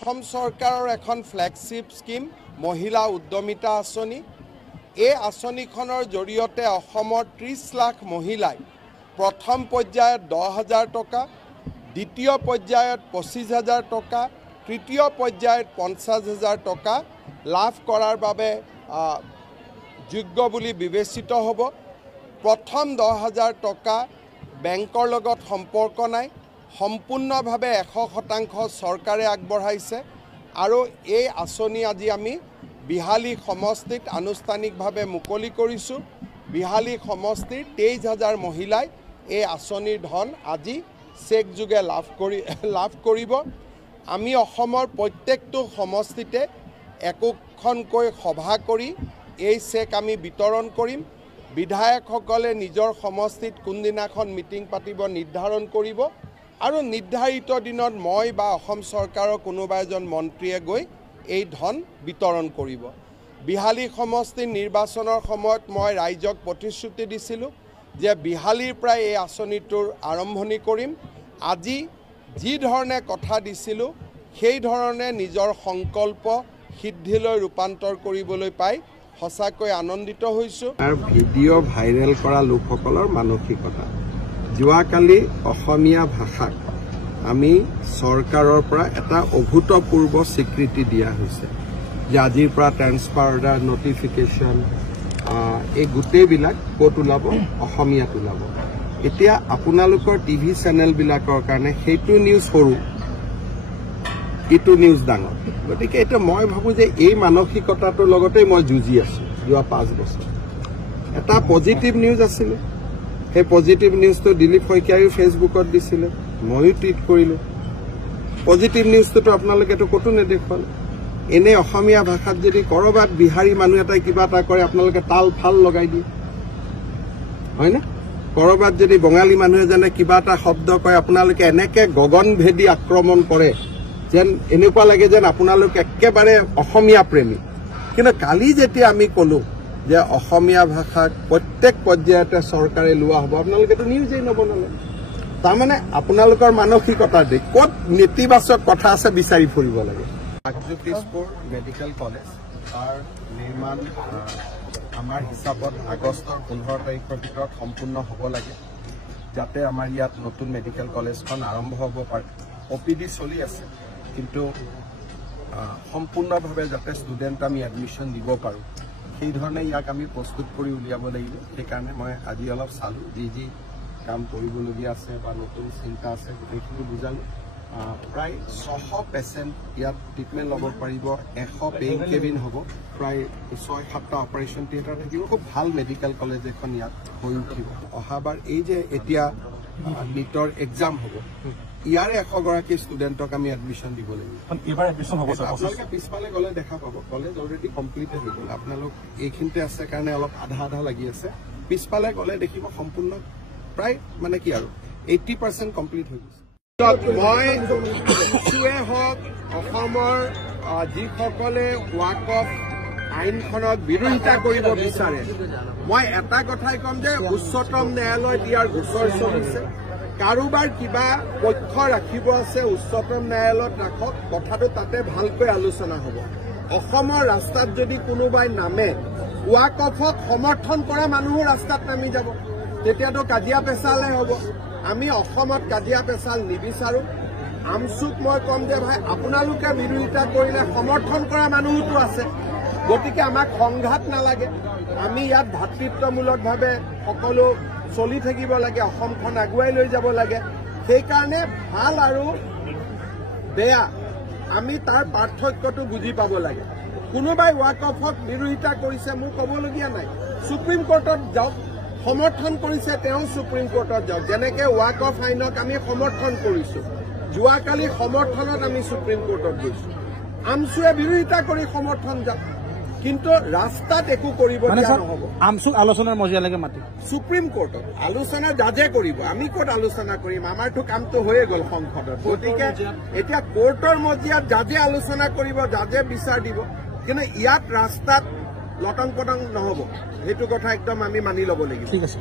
অসম চৰকাৰৰ এখন flagship scheme মহিলা উদ্যমিতা আঁচনি। এই আঁচনিখনৰ জৰিয়তে অসমৰ 30 লাখ মহিলাই প্ৰথম পৰ্যায়ত 10,000 টকা, দ্বিতীয় পৰ্যায়ত 25,000 টকা, তৃতীয় পৰ্যায়ত 50,000 টকা লাভ কৰাৰ বাবে যোগ্য বুলি বিবেচিত হ'ব। প্ৰথম 10,000 টকা বেংকৰ লগত সম্পৰ্ক নাই, সম্পূৰ্ণভাৱে 100% চৰকাৰে আগবঢ়াইছে। আৰু এই আঁচনি আজি আমি বিহালী সমষ্টিত আনুষ্ঠানিকভাৱে মুকলি কৰিছোঁ। বিহালী সমষ্টিৰ 23,000 মহিলাই এই আঁচনিৰ ধন আজি চেক যোগে লাভ কৰিব। আমি অসমৰ প্ৰত্যেকটো সমষ্টিতে একোখনকৈ সভা কৰি এই চেক আমি বিতৰণ কৰিম। বিধায়কসকলে নিজৰ সমষ্টিত কোনদিনাখন মিটিং পাতিব নিৰ্ধাৰণ কৰিব আৰু নিৰ্ধাৰিত দিনত মই বা অসম চৰকাৰৰ কোনোবা এজন মন্ত্ৰীয়ে গৈ এই ধন বিতৰণ কৰিব। বিহালী সমষ্টিৰ নিৰ্বাচনৰ সময়ত মই ৰাইজক প্ৰতিশ্ৰুতি দিছিলোঁ যে বিহালীৰ পৰাই এই আঁচনিটোৰ আৰম্ভণি কৰিম। আজি যি ধৰণে কথা দিছিলোঁ সেই ধৰণে নিজৰ সংকল্প সিদ্ধিলৈ ৰূপান্তৰ কৰিবলৈ পাই সঁচাকৈ আনন্দিত হৈছোঁ। আৰু ভিডিঅ' ভাইৰেল কৰা লোকসকলৰ মানসিকতা, যোৱাকালি অসমীয়া ভাষাক আমি চৰকাৰৰ পৰা এটা অভূতপূৰ্ব স্বীকৃতি দিয়া হৈছে যে আজিৰ পৰা ট্ৰেন্সফাৰ অৰ্ডাৰ, নটিফিকেশ্যন, এই গোটেইবিলাক ক'ত ওলাব? অসমীয়াত ওলাব। এতিয়া আপোনালোকৰ টিভি চেনেলবিলাকৰ কাৰণে সেইটো নিউজ সৰু, ইটো নিউজ ডাঙৰ। গতিকে এতিয়া মই ভাবোঁ যে এই মানসিকতাটোৰ লগতেই মই যুঁজি আছোঁ যোৱা 5 বছৰ। এটা পজিটিভ নিউজ আছিলে, সেই পজিটিভ নিউজটো দিলীপ শইকীয়ায়ো ফেচবুকত দিছিলে, ময়ো টুইট কৰিলোঁ। পজিটিভ নিউজটোতো আপোনালোকেতো ক'তো নেদেখুৱালে। এনে অসমীয়া ভাষাত যদি ক'ৰবাত বিহাৰী মানুহ এটাই কিবা এটা কৰে আপোনালোকে তাল ফাল লগাই দিয়ে, হয়নে? ক'ৰবাত যদি বঙালী মানুহ এজনে কিবা এটা শব্দ কয় আপোনালোকে এনেকৈ গগনভেদী আক্ৰমণ কৰে যেন এনেকুৱা লাগে যেন আপোনালোক একেবাৰে অসমীয়া প্ৰেমী। কিন্তু কালি যেতিয়া আমি ক'লোঁ যে অসমীয়া ভাষাক প্ৰত্যেক পৰ্যায়তে চৰকাৰে লোৱা হ'ব, আপোনালোকেতো নিউজেই নবনালে। তাৰমানে আপোনালোকৰ মানসিকতাৰ দিশ ক'ত নেতিবাচক কথা আছে বিচাৰি ফুৰিব লাগে। আগজোতিজপুৰ মেডিকেল কলেজ তাৰ নিৰ্মাণ আমাৰ হিচাপত আগষ্টৰ 15 তাৰিখৰ ভিতৰত সম্পূৰ্ণ হ'ব লাগে, যাতে আমাৰ ইয়াত নতুন মেডিকেল কলেজখন আৰম্ভ হ'ব পাৰে। OPD চলি আছে, কিন্তু সম্পূৰ্ণভাৱে যাতে ষ্টুডেণ্ট আমি এডমিশ্যন দিব পাৰোঁ সেইধৰণে ইয়াক আমি প্ৰস্তুত কৰি উলিয়াব লাগিব। সেইকাৰণে মই আজি অলপ চালোঁ, যি কাম কৰিবলগীয়া আছে বা নতুন চিন্তা আছে গোটেইখিনি বুজালোঁ। প্ৰায় 600 পেচেণ্ট ইয়াত ট্ৰিটমেণ্ট ল'ব পাৰিব, 100 পেইং কেবিন হ'ব, প্ৰায় 6-7টা অপাৰেশ্যন থিয়েটাৰ থাকিব। খুব ভাল মেডিকেল কলেজ এখন ইয়াত হৈ উঠিব। অহাবাৰ এই যে এতিয়া নিটৰ এক্সাম হ'ব, ইয়াৰে 100গৰাকী ষ্টুডেণ্টক আমি এডমিশ্যন দিব লাগিব। আপোনালোকে পিছফালে গ'লে দেখা পাব, কলেজ অলৰেডি কমপ্লিট হৈ গ'ল। আপোনালোক এইখিনিতে আছে কাৰণে অলপ আধা লাগি আছে। পিছফালে গ'লে দেখিব সম্পূৰ্ণ প্ৰায় মানে কি আৰু 80% কমপ্লিট হৈ গৈছে। মই কিছুৱে হওক অসমৰ যিসকলে ৱাকফ আইনখনক বিৰোধিতা কৰিব বিচাৰে, মই এটা কথাই ক'ম যে উচ্চতম ন্যায়ালয়ত ইয়াৰ গোচৰ চলিছে। কাৰোবাৰ কিবা পক্ষ ৰাখিব আছে উচ্চতম ন্যায়ালয়ত ৰাখক, কথাটো তাতে ভালকৈ আলোচনা হ'ব। অসমৰ ৰাস্তাত যদি কোনোবাই নামে, ৱাকফক সমৰ্থন কৰা মানুহো ৰাস্তাত নামি যাব, তেতিয়াতো কাজিয়া পেচালে হ'ব। আমি অসমত কাজিয়া পেচাল নিবিচাৰোঁ। আমচুক মই ক'ম যে ভাই আপোনালোকে বিৰোধিতা কৰিলে সমৰ্থন কৰা মানুহোতো আছে, গতিকে আমাক সংঘাত নালাগে। আমি ইয়াত ভাতৃত্বমূলকভাৱে সকলো চলি থাকিব লাগে, অসমখন আগুৱাই লৈ যাব লাগে। সেইকাৰণে ভাল আৰু বেয়া আমি তাৰ পাৰ্থক্যটো বুজি পাব লাগে। কোনোবাই ৱাকফক বিৰোধিতা কৰিছে, মোৰ ক'বলগীয়া নাই, সুপ্ৰিম কোৰ্টত যাওক। সমৰ্থন কৰিছে তেওঁ সুপ্ৰিম কোৰ্টত যাওক। যেনেকৈ ৱাকফ আইনক আমি সমৰ্থন কৰিছোঁ, যোৱাকালি সমৰ্থনত আমি সুপ্ৰিম কোৰ্টত গৈছোঁ। আমচুৱে বিৰোধিতা কৰি সমৰ্থন যাওক, কিন্তু ৰাস্তাত একো কৰিব দিয়া নহ'ব। আমচুক আলোচনাৰ মজিয়ালৈকে মাতি সুপ্ৰিম কোৰ্টত আলোচনা জাজে কৰিব, আমি ক'ত আলোচনা কৰিম? আমাৰতো কামটো হৈয়ে গ'ল সংসদত। গতিকে এতিয়া কোৰ্টৰ মজিয়াত জাজে আলোচনা কৰিব, জাজে বিচাৰ দিব, কিন্তু ইয়াত ৰাস্তাত লটং পটং নহ'ব। সেইটো কথা একদম আমি মানি ল'ব লাগিব। ঠিক আছে।